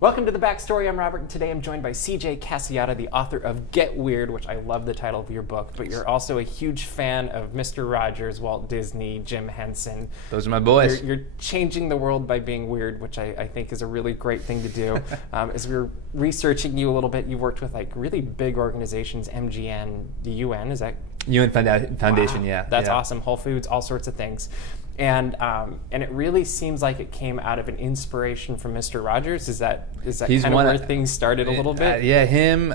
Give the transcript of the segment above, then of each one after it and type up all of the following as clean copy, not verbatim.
Welcome to The Backstory. I'm Robert, and today I'm joined by CJ Casciotta, the author of Get Weird, which I love the title of your book, but you're also a huge fan of Mr. Rogers, Walt Disney, Jim Henson. Those are my boys. You're changing the world by being weird, which I think is a really great thing to do. As we were researching you a little bit, you worked with like really big organizations, MGM, the UN, is that? UN Foundation, Wow. yeah. That's yeah. awesome. Whole Foods, all sorts of things. And it really seems like it came out of an inspiration from Mr. Rogers. Is that kind of where things started a little bit? Yeah, him,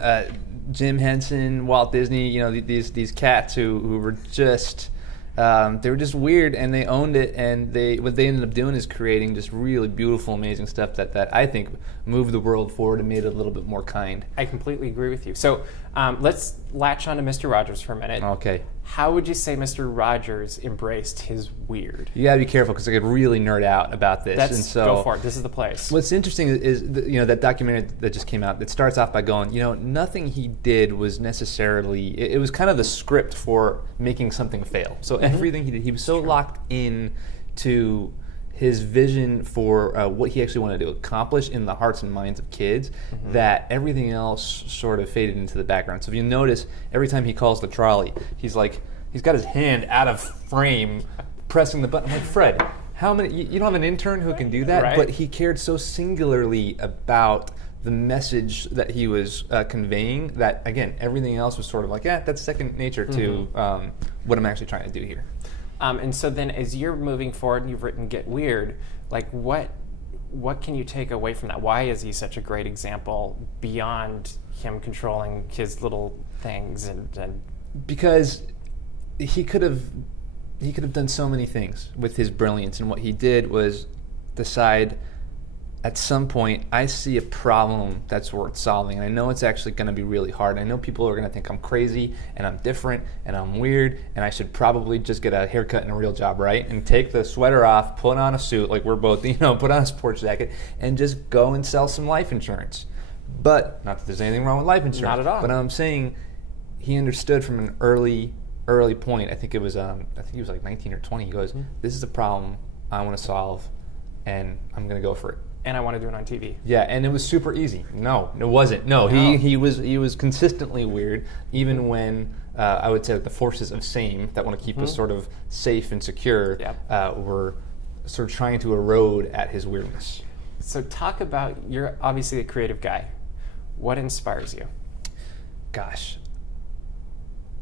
Jim Henson, Walt Disney. You know, these cats who were just they were just weird, and they owned it. And what they ended up doing is creating just really beautiful, amazing stuff that I think moved the world forward and made it a little bit more kind. I completely agree with you. So let's latch on to Mr. Rogers for a minute. Okay. How would you say Mr. Rogers embraced his weird? You gotta be careful because I could really nerd out about this. Go for it. This is the place. What's interesting is that documentary that just came out. It starts off by going, nothing he did was necessarily. It was kind of the script for making something fail. So everything he did, he was so locked in to his vision for what he actually wanted to accomplish in the hearts and minds of kids, that everything else sort of faded into the background. So if you notice, every time he calls the trolley, he's got his hand out of frame, pressing the button. I'm like, Fred, how many? You don't have an intern who can do that? Right. But he cared so singularly about the message that he was conveying that, again, everything else was sort of like, that's second nature to what I'm actually trying to do here. And so then as you're moving forward and you've written Get Weird, like what can you take away from that? Why is he such a great example beyond him controlling his little things and because he could have done so many things with his brilliance, and what he did was decide at some point, I see a problem that's worth solving, and I know it's actually going to be really hard. I know people are going to think I'm crazy, and I'm different, and I'm weird, and I should probably just get a haircut and a real job, right? And take the sweater off, put on a suit, like we're both, put on a sports jacket, and just go and sell some life insurance. But, not that there's anything wrong with life insurance. Not at all. But I'm saying he understood from an early point, I think he was like 19 or 20, he goes, this is a problem I want to solve, and I'm going to go for it. And I want to do it on TV. Yeah, and it was super easy. No, it wasn't. No. He was consistently weird, even when I would say that the forces of same that want to keep us sort of safe and secure were sort of trying to erode at his weirdness. So talk about, you're obviously a creative guy. What inspires you? Gosh,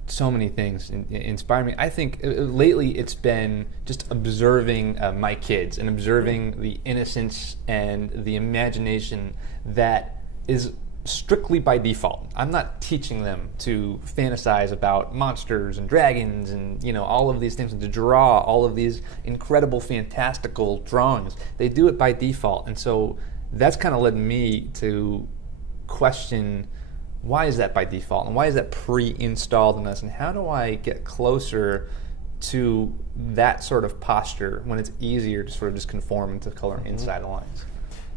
so many things inspire me. I think lately it's been just observing my kids and observing the innocence and the imagination that is strictly by default. I'm not teaching them to fantasize about monsters and dragons and all of these things, and to draw all of these incredible, fantastical drawings. They do it by default, and so that's kind of led me to question, why is that by default, and why is that pre-installed in us, and how do I get closer to that sort of posture when it's easier to sort of just conform to color inside the lines?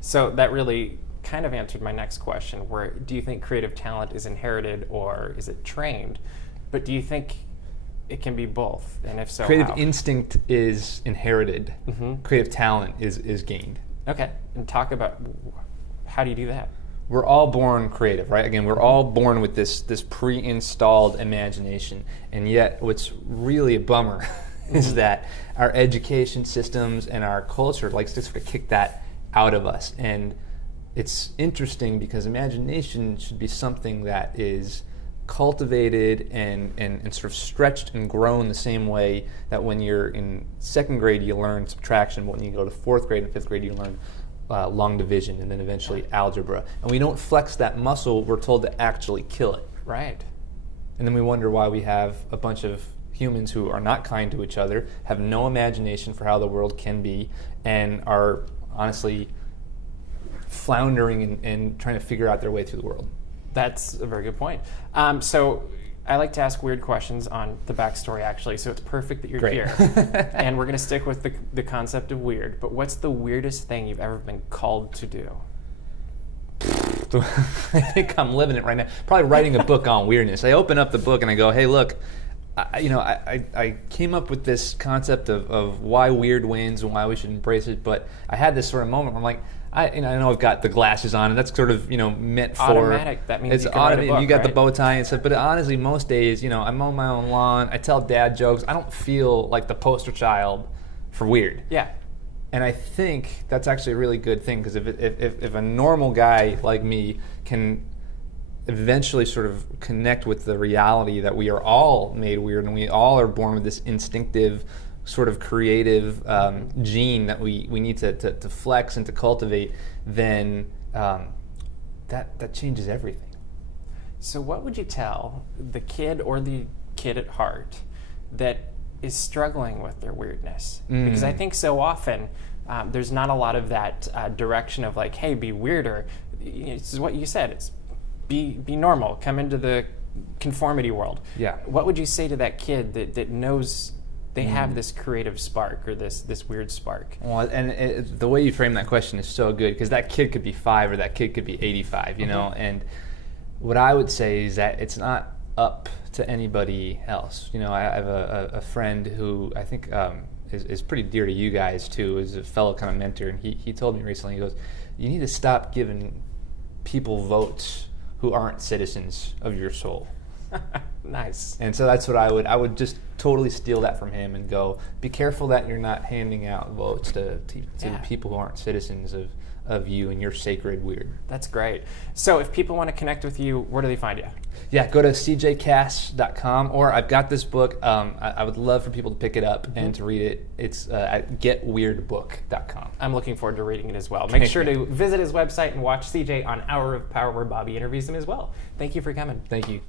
So that really kind of answered my next question, where do you think creative talent is inherited or is it trained? But do you think it can be both, and if so, creative how? instinct is inherited. Creative talent is gained. Okay, and talk about how do you do that? We're all born creative, right? Again, we're all born with this pre-installed imagination, and yet what's really a bummer is that our education systems and our culture likes to sort of kick that out of us. And it's interesting because imagination should be something that is cultivated and sort of stretched and grown the same way that when you're in second grade you learn subtraction, but when you go to fourth grade and fifth grade you learn long division, and then eventually algebra. And we don't flex that muscle, we're told to actually kill it. Right. And then we wonder why we have a bunch of humans who are not kind to each other, have no imagination for how the world can be, and are honestly floundering and trying to figure out their way through the world. That's a very good point. So I like to ask weird questions on the backstory, actually, so it's perfect that you're Great. here. And we're going to stick with the concept of weird, but what's the weirdest thing you've ever been called to do? I think I'm living it right now. Probably writing a book on weirdness. I open up the book and I go, hey, look, I came up with this concept of why weird wins and why we should embrace it, but I had this sort of moment where I'm like, I know I've got the glasses on, and that's sort of meant for automatic. That means it's you can write a automated. book, You got the right? bow tie and stuff. But honestly, most days, I mow my own lawn. I tell dad jokes. I don't feel like the poster child for weird. Yeah. And I think that's actually a really good thing, because if a normal guy like me can eventually sort of connect with the reality that we are all made weird, and we all are born with this instinctive sort of creative gene that we need to flex and to cultivate, then that changes everything. So what would you tell the kid or the kid at heart that is struggling with their weirdness? Because I think so often there's not a lot of that direction of like, hey, be weirder. It's what you said. It's be normal. Come into the conformity world. Yeah. What would you say to that kid that knows they have this creative spark or this weird spark? Well, and the way you frame that question is so good, because that kid could be 5 or that kid could be 85, And what I would say is that it's not up to anybody else. I have a friend who I think is pretty dear to you guys too, is a fellow kind of mentor, and he told me recently, he goes, you need to stop giving people votes who aren't citizens of your soul. Nice. And so that's what I would just totally steal that from him and go, be careful that you're not handing out votes to people who aren't citizens of you and your sacred weird. That's great. So if people want to connect with you, where do they find you? Yeah, go to cjcass.com, or I've got this book. I would love for people to pick it up and to read it. It's at getweirdbook.com. I'm looking forward to reading it as well. Make sure to visit his website and watch CJ on Hour of Power, where Bobby interviews him as well. Thank you for coming. Thank you.